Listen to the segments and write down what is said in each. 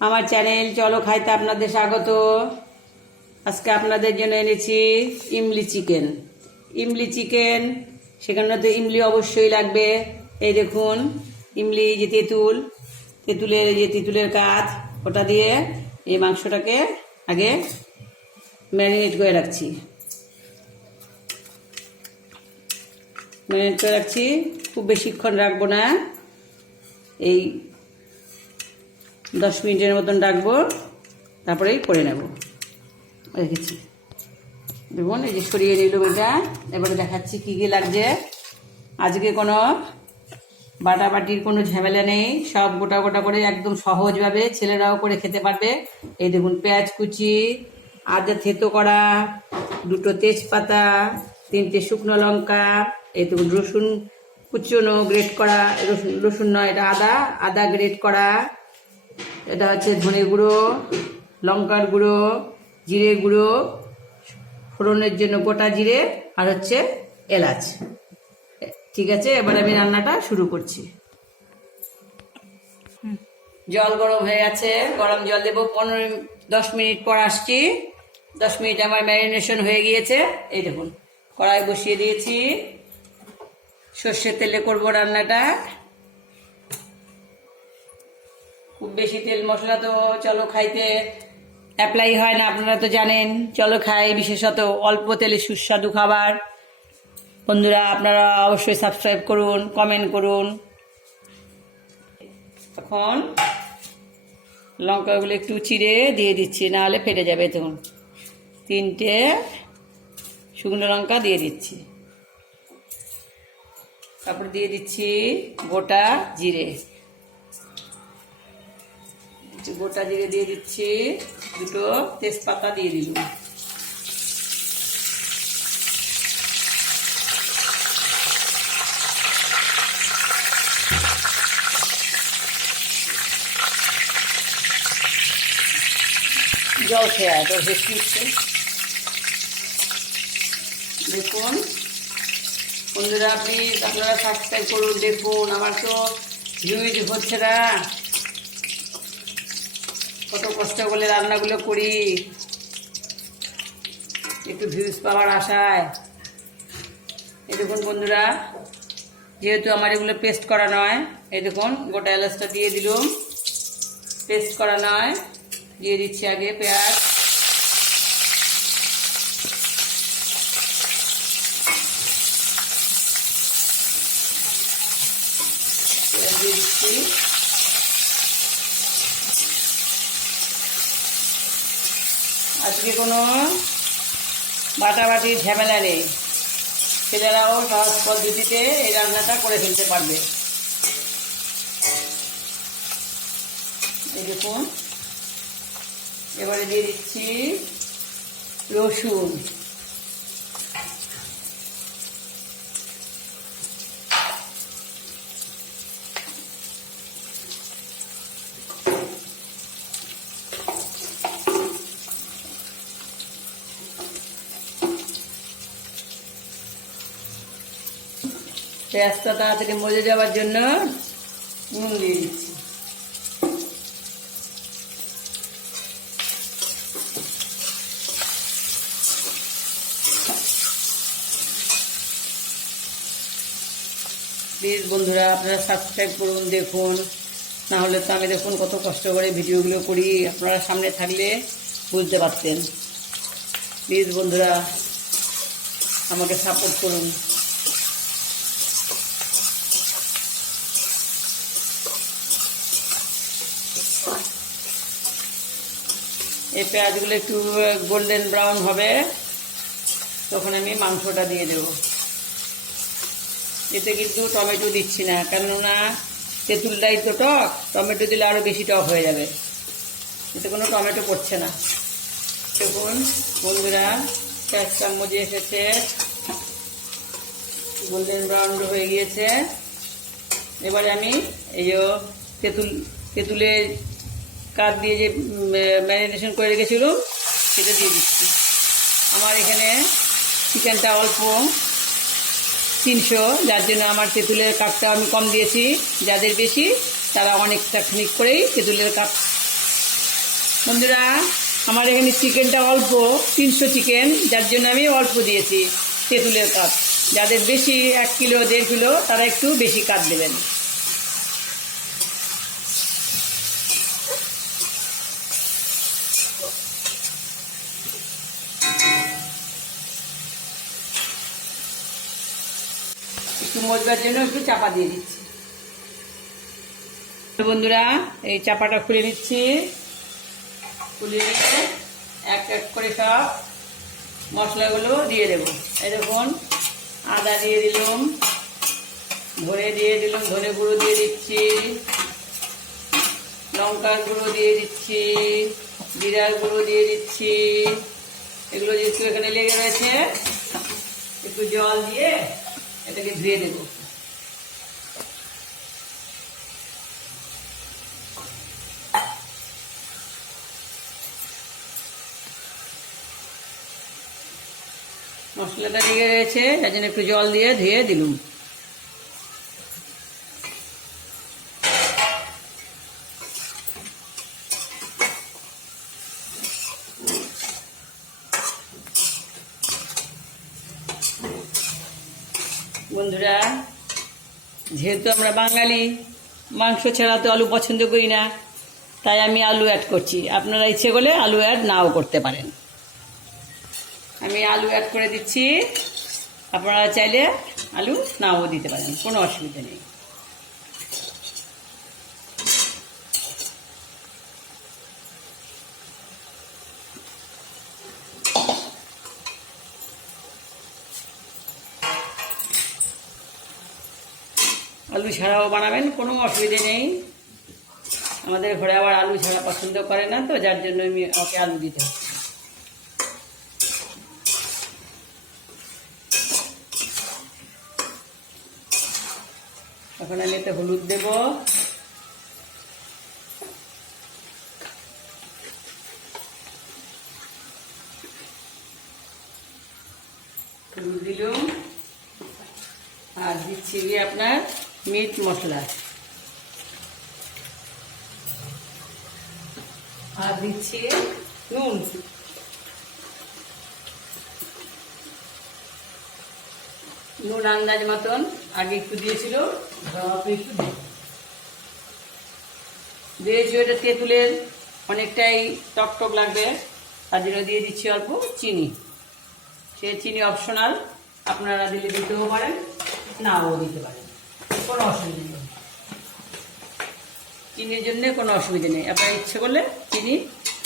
আমার চ্যানেল চলো খাইতে আপনাদের স্বাগত। আজকে আপনাদের জন্য এনেছি ইমলি চিকেন। ইমলি চিকেন, সেখানে তো ইমলি অবশ্যই লাগবে। এই দেখুন, ইমলি যে তেঁতুল, তেঁতুলের যে তেঁতুলের কাজ, ওটা দিয়ে এই মাংসটাকে আগে ম্যারিনেট করে রাখছি। ম্যারিনেট করে রাখছি, খুব বেশিক্ষণ রাখব না। এই দশ মিনিটের মতন রাখব, তারপরেই করে নেব। রেখেছি। দেখুন, এই যে সরিয়ে নিলাম এটা। এবারে দেখাচ্ছি কী কী লাগছে। আজকে কোনো বাটাবাটির কোনো ঝামেলা নেই। সব গোটা গোটা করে একদম সহজভাবে ছেলেরাও করে খেতে পারবে। এই দেখুন, পেঁয়াজ কুচি, আদা থেতো করা, দুটো তেজপাতা, তিনটে শুকনো লঙ্কা, এই দেখুন, রসুন কুচনো গ্রেট করা, রসুন রসুন নয়, এটা আদা আদা গ্রেট করা। এটা হচ্ছে ধনে গুঁড়ো, লঙ্কার গুঁড়ো, জিরে গুঁড়ো, ফোড়নের জন্য গোটা জিরে আর হচ্ছে এলাচ। ঠিক আছে, এবার আমি রান্নাটা শুরু করছি। জল গরম হয়ে গেছে, গরম জল দেবো পনেরো, দশ মিনিট পর আসছি। দশ মিনিট আমার ম্যারিনেশন হয়ে গিয়েছে। এই দেখুন, কড়াই বসিয়ে দিয়েছি। সর্ষের তেলে করব রান্নাটা। খুব বেশি তেল মশলা তো চলো খাইতে অ্যাপ্লাই হয় না, আপনারা তো জানেন। চলো খাই, বিশেষত অল্প তেলে সুস্বাদু খাবার। বন্ধুরা, আপনারা অবশ্যই সাবস্ক্রাইব করুন কমেন্ট করুন। এখন লঙ্কাগুলো একটু চিড়ে দিয়ে দিচ্ছি, নাহলে ফেটে যাবে তখন তিনটে শুকনো লঙ্কা দিয়ে দিচ্ছি। তারপর দিয়ে দিচ্ছি গোটা জিরে। একটু গোটা জিরে দিয়ে দিচ্ছি, দুটো তেজপাতা দিয়ে দিলাম। জল খেয়ে তো দেখুন, বন্ধুরা আপনি আপনারা সাবস্ক্রাইব করুন, দেখুন, আমার তো ভিউজ হচ্ছে না। কত কষ্ট করে রান্নাগুলো করি। একটু ভিউজ পাওয়ার আশায়। এই দেখুন বন্ধুরা, যেহেতু আমার এগুলো পেস্ট করা নয়, এই দেখুন, গোটা এলাচটা দিয়ে দিলুম। পেস্ট করা নয়, দিয়ে দিচ্ছি আগে পেঁয়াজ পেঁয়াজ দিয়ে দিচ্ছি আজকে কোনো বাটাবাটির ঝামেলা নেই। ছেলেরাও সহজ পদ্ধতিতে এই রান্নাটা করে ফেলতে পারবে। এই দেখুন। এবারে দিয়ে দিচ্ছি রসুন। পেঁয়াজটা তাড়াতাড়ি মজে যাওয়ার জন্য নুন দিয়ে দিচ্ছি। প্লিজ বন্ধুরা, আপনারা সাবস্ক্রাইব করুন, দেখুন। না হলে তো আমি দেখুন কত কষ্ট করে ভিডিওগুলো করি। আপনারা সামনে থাকলে বুঝতে পারতেন। প্লিজ বন্ধুরা, আমাকে সাপোর্ট করুন। এই পেঁয়াজগুলো একটু গোল্ডেন ব্রাউন হবে। তখন আমি মাংসটা দিয়ে দেব। এতে কিন্তু টমেটো দিচ্ছি না, কেননা তেঁতুলটাই তো টক, টমেটো দিলে আরও বেশি টক হয়ে যাবে। এতে কোনো টমেটো পড়ছে না। দেখুন, বন্ধুরা, পেঁয়াজটা মজে এসেছে। গোল্ডেন ব্রাউন হয়ে গিয়েছে। এবারে আমি এই যে তেঁতুল, তেঁতুলের কাঠ দিয়ে যে ম্যারিনেশন করে রেখেছিলাম সেটা দিয়ে দিচ্ছি। আমার এখানে চিকেনটা অল্প, তিনশো, যার জন্য আমার তেঁতুলের কাপটা আমি কম দিয়েছি। যাদের বেশি, তারা অনেকটা খানিক করেই তেঁতুলের কাপ। বন্ধুরা, আমার এখানে চিকেনটা অল্প, তিনশো চিকেন, যার জন্য আমি অল্প দিয়েছি তেঁতুলের কাপ। যাদের বেশি, এক কিলো, দেড় কিলো, তারা একটু বেশি কাপ দেবেন। মজবার জন্য একটু চাপা দিয়ে দিচ্ছি। বন্ধুরা, এই চাপাটা খুলে নিচ্ছি। খুলে নিয়ে এক এক করে সব মশলাগুলো দিয়ে দেবো। দেখুন, আদা দিয়ে দিলাম ধরে দিয়ে দিলাম ধরে গুঁড়ো দিয়ে দিচ্ছি, লঙ্কার গুঁড়ো দিয়ে দিচ্ছি, জিরার গুঁড়ো দিয়ে দিচ্ছি। এগুলো যেহেতু এখানে লেগে রয়েছে, একটু জল দিয়ে এটাকে ধুয়ে দেব। মশলাটা লেগে রয়েছে তার জন্য একটু জল দিয়ে ধুয়ে দিলুম। বন্ধুরা, যেহেতু আমরা বাঙালি, মাংস ছাড়া তো আলু পছন্দ করি না, তাই আমি আলু অ্যাড করছি। আপনারা ইচ্ছে করলে আলু অ্যাড নাও করতে পারেন। আমি আলু অ্যাড করে দিচ্ছি। আপনারা চাইলে আলু নাও দিতে পারেন, কোনো অসুবিধা নেই। আলু ছাড়াও বানাবেন, কোনো অসুবিধে নেই। আমাদের ঘরে আবার আলু ছাড়া পছন্দ করে না তো, যার জন্য আমি আমাকে আলু দিতে এখন আমি এতে হলুদ দেব হলুদ দিলাম আর দিচ্ছি গিয়ে আপনার মিট মশলা। আর দিচ্ছি নুন। নুন আন্দাজ মতন, আগে একটু দিয়েছিল একটু। দিয়েছি ওটা তেঁতুলের, অনেকটাই টক টক লাগবে। তার জন্য দিয়ে দিচ্ছি অল্প চিনি। সে চিনি অপশনাল আপনারা দিলে দিতেও পারেন, নাও দিতে পারেন। কোনো অসুবিধা নেই। চিনির জন্য কোনো অসুবিধা নেই। আপনার ইচ্ছে করলে চিনি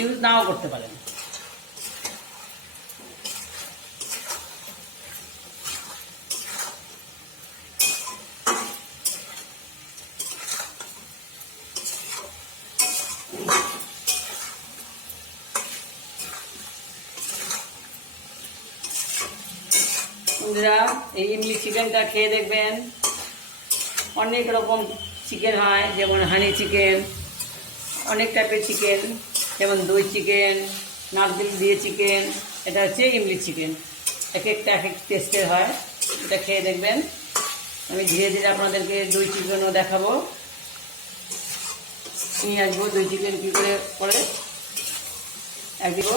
ইউজ নাও করতে পারেন। এই ইমলি চিকেনটা খেয়ে দেখবেন। অনেক রকম চিকেন হয়, যেমন হানি চিকেন অনেক টাইপের চিকেন যেমন দই চিকেন নারকেল দিয়ে চিকেন এটা হচ্ছে ইমলি চিকেন এক একটা এক এক টেস্টের হয়, এটা খেয়ে দেখবেন। আমি ধীরে ধীরে আপনাদেরকে দই চিকেনও দেখাবো। নিয়ে আসব দই চিকেন কী করে করে। এক দিব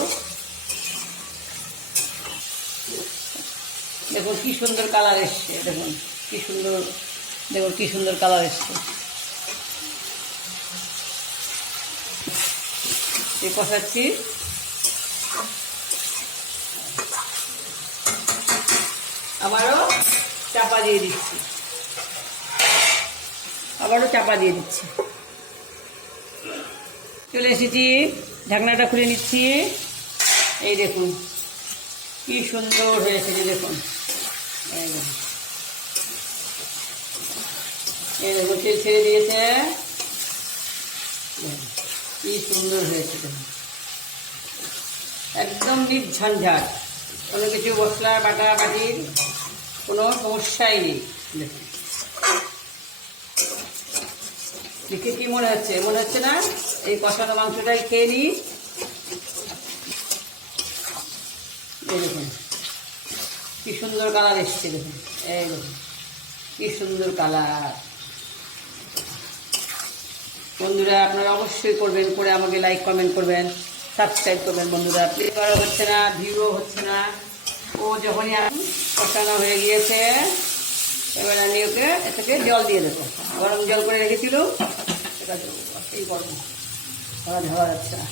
দেখুন কি সুন্দর কালার এসছে, দেখুন, কী সুন্দর। দেখুন কি সুন্দর কালার এসছে। এই কষাচ্ছি। আবারও চাপা দিয়ে দিচ্ছি। আবারও চাপা দিয়ে দিচ্ছি। চলে এসেছি, ঢাকনাটা খুলে নিচ্ছি। এই দেখুন, কি সুন্দর হয়েছে দেখুন। এই দেখুন। এই তেল ছেড়ে দিয়েছে। কি সুন্দর হয়েছে একদম নির্ঝঞ্ঝাট। কোনো কিছু মশলা বাটা বাটির কোনো সমস্যাই নেই। দেখে কি মনে হচ্ছে? মনে হচ্ছে না? এই কষানো মাংসটাই খেয়ে এই দেখুন, কি সুন্দর কালার এসছে দেখুন। এই দেখুন, কি সুন্দর কালার। বন্ধুরা, আপনারা অবশ্যই করবেন, করে আমাকে লাইক কমেন্ট করবেন সাবস্ক্রাইব করবেন বন্ধুরা। প্লে করা হচ্ছে না ভিউও হচ্ছে না। ও যখনই কষানো হয়ে গিয়েছে, এবার আমি ওকে এটাকে জল দিয়ে দেবো। গরম জল করে রেখেছিল। এই গরম। ধরা ধরা যাচ্ছে না।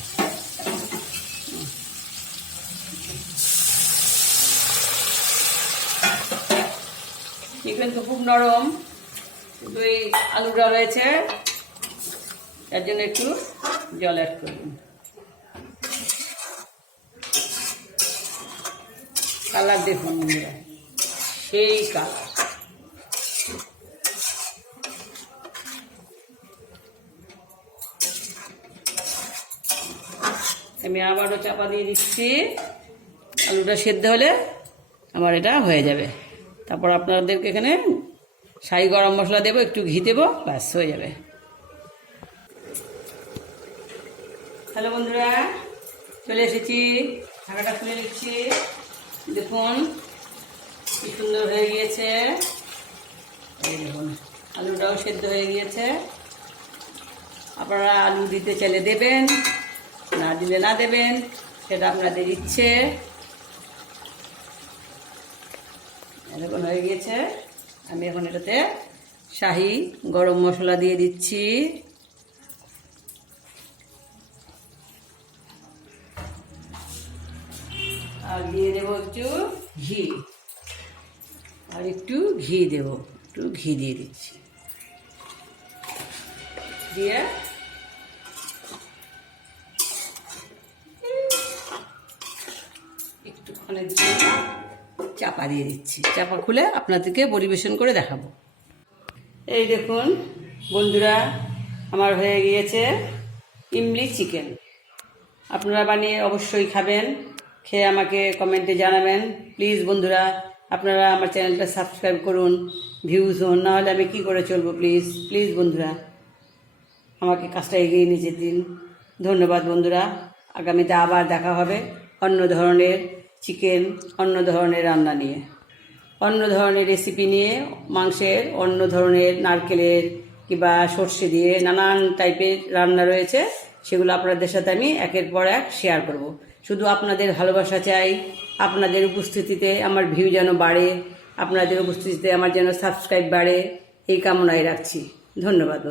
চিকেন তো খুব নরম। এই আলুটা রয়েছে। তার জন্য একটু জল অ্যাড করবেন কালার দেখুন সেই কালার। আমি আবারও চাপা দিয়ে দিচ্ছি। আলুটা সেদ্ধ হলে আমার এটা হয়ে যাবে। তারপর আপনাদেরকে এখানে শাহি গরম মশলা দেবো, একটু ঘি দেবো, ব্যাস, হয়ে যাবে। হ্যালো বন্ধুরা, চলে এসেছি। ঢাকাটা খুলে নিচ্ছি। দেখুন, কি সুন্দর হয়ে গিয়েছে। এই দেখুন, আলুটাও সেদ্ধ হয়ে গিয়েছে। আপনারা আলু দিতে চাইলে দেবেন, না দিলে না দেবেন, সেটা আপনাদের ইচ্ছে। এরকম হয়ে গিয়েছে। আমি এখন এটাতে শাহি গরম মশলা দিয়ে দিচ্ছি। দিয়ে দেবো একটু ঘি। আর একটু ঘি দেবো, একটু ঘি দিয়ে দিচ্ছি। দিয়ে দিয়ে চাপা দিয়ে দিচ্ছি। চাপা খুলে আপনাদেরকে পরিবেশন করে দেখাবো। এই দেখুন বন্ধুরা, আমার হয়ে গিয়েছে ইমলি চিকেন। আপনারা বানিয়ে অবশ্যই খাবেন। খেয়ে আমাকে কমেন্টে জানাবেন। প্লিজ বন্ধুরা, আপনারা আমার চ্যানেলটা সাবস্ক্রাইব করুন ভিউজ হন নাহলে আমি কী করে চলবো প্লিজ প্লিজ বন্ধুরা, আমাকে কাজটা এগিয়ে নিয়ে যেতে দিন। ধন্যবাদ বন্ধুরা, আগামীতে আবার দেখা হবে অন্য ধরনের চিকেন অন্য ধরনের রান্না নিয়ে। অন্য ধরনের রেসিপি নিয়ে, মাংসের অন্য ধরনের নারকেলের কিংবা সর্ষে দিয়ে নানান টাইপের রান্না রয়েছে, সেগুলো আপনাদের সাথে আমি একের পর এক শেয়ার করব। শুধু আপনাদের ভালোবাসা চাই, আপনাদের উপস্থিতিতে আমার ভিউ যেন বাড়ে, আপনাদের উপস্থিতিতে আমার যেন সাবস্ক্রাইব বাড়ে, এই কামনায় রাখছি ধন্যবাদ।